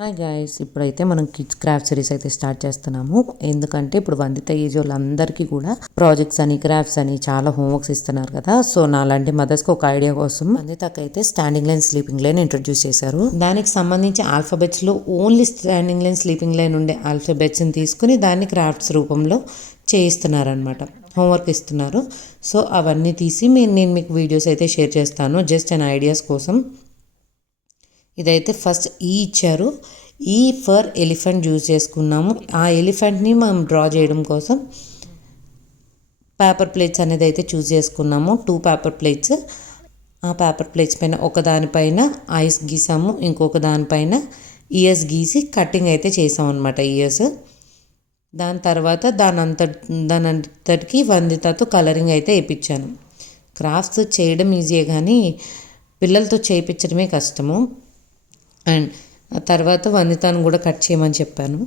Hi guys, ఇప్పుడైతే మనం kids craft series అయితే స్టార్ట్ చేస్తున్నాము. ఎందుకంటే ఇప్పుడు వందిత ఏజ్ వాళ్ళందరికీ కూడా ప్రాజెక్ట్స్ అని క్రాఫ్ట్స్ అని చాలా హోంవర్క్స్ ఇస్తున్నారు కదా. సో నాలాంటి మదర్స్కి ఒక ఐడియా కోసం వందితకి అయితే standing line sleeping line introduce చేశారు. దానికి సంబంధించి ఆల్ఫాబెట్స్లో only standing line sleeping line ఉండే ఆల్ఫాబెట్స్ని తీసుకుని దాన్ని క్రాఫ్ట్స్ రూపంలో చేయిస్తున్నారనమాట, హోంవర్క్ ఇస్తున్నారు. సో అవన్నీ తీసి నేను మీకు వీడియోస్ అయితే షేర్ చేస్తాను జస్ట్ అండ్ ఐడియాస్ కోసం. ఇదైతే ఫస్ట్ ఈ ఇచ్చారు. ఈ ఫర్ ఎలిఫెంట్ యూజ్ చేసుకున్నాము. ఆ ఎలిఫెంట్ని మనం డ్రా చేయడం కోసం పేపర్ ప్లేట్స్ అనేది అయితే చూస్ చేసుకున్నాము. 2 పేపర్ ప్లేట్స్. ఆ పేపర్ ప్లేట్స్ పైన ఒకదానిపైన ఐస్ గీసాము, ఇంకొక దానిపైన ఇయర్స్ గీసి కటింగ్ అయితే చేసాం అనమాట, ఇయర్స్. దాని తర్వాత దానంతటికి వందితతో కలరింగ్ అయితే వేయించాను. క్రాఫ్ట్స్ చేయడం ఈజీయే కానీ పిల్లలతో చేయించడమే కష్టము. అండ్ ఆ తర్వాత వందితాను కూడా కట్ చేయమని చెప్పాను.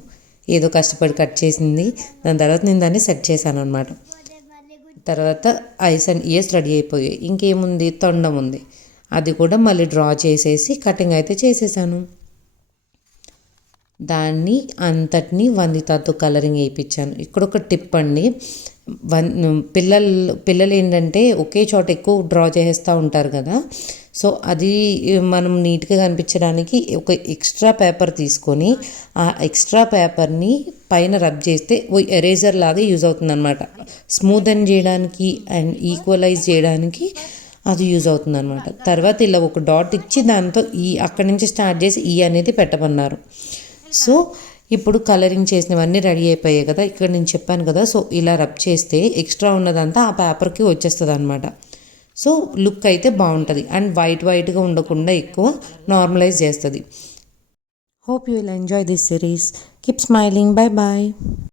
ఏదో కష్టపడి కట్ చేసింది. దాని తర్వాత నేను దాన్ని సెట్ చేశాను అనమాట. తర్వాత ఐస్ అండ్ ఇయర్స్ రెడీ అయిపోయాయి. ఇంకేముంది, తొండం ఉంది, అది కూడా మళ్ళీ డ్రా చేసేసి కటింగ్ అయితే చేసేసాను. దాన్ని అంతటిని వందితాతో కలరింగ్ వేయించాను. ఇక్కడ ఒక టిప్ అండి, పిల్లలు ఏంటంటే ఒకే చోట ఎక్కువ డ్రా చేస్తూ ఉంటారు కదా. సో అది మనం నీట్గా కనిపించడానికి ఒక ఎక్స్ట్రా పేపర్ తీసుకొని ఆ ఎక్స్ట్రా పేపర్ని పైన రబ్ చేస్తే ఎరేజర్ లాగా యూజ్ అవుతుంది అనమాట. స్మూదన్ చేయడానికి అండ్ ఈక్వలైజ్ చేయడానికి అది యూజ్ అవుతుంది అనమాట. తర్వాత ఇలా ఒక డాట్ ఇచ్చి దాంతో అక్కడి నుంచి స్టార్ట్ చేసి అనేది పెట్టమన్నారు. సో ఇప్పుడు కలరింగ్ చేసినవన్నీ రెడీ అయిపోయాయి కదా. ఇక్కడ నేను చెప్పాను కదా, సో ఇలా రబ్ చేస్తే ఎక్స్ట్రా ఉన్నదంతా ఆ పేపర్కి వచ్చేస్తుంది అనమాట. సో లుక్ అయితే బాగుంటుంది అండ్ వైట్గా ఉండకుండా ఎక్కువ నార్మలైజ్ చేస్తుంది. Hope you will enjoy this series. Keep smiling. Bye bye.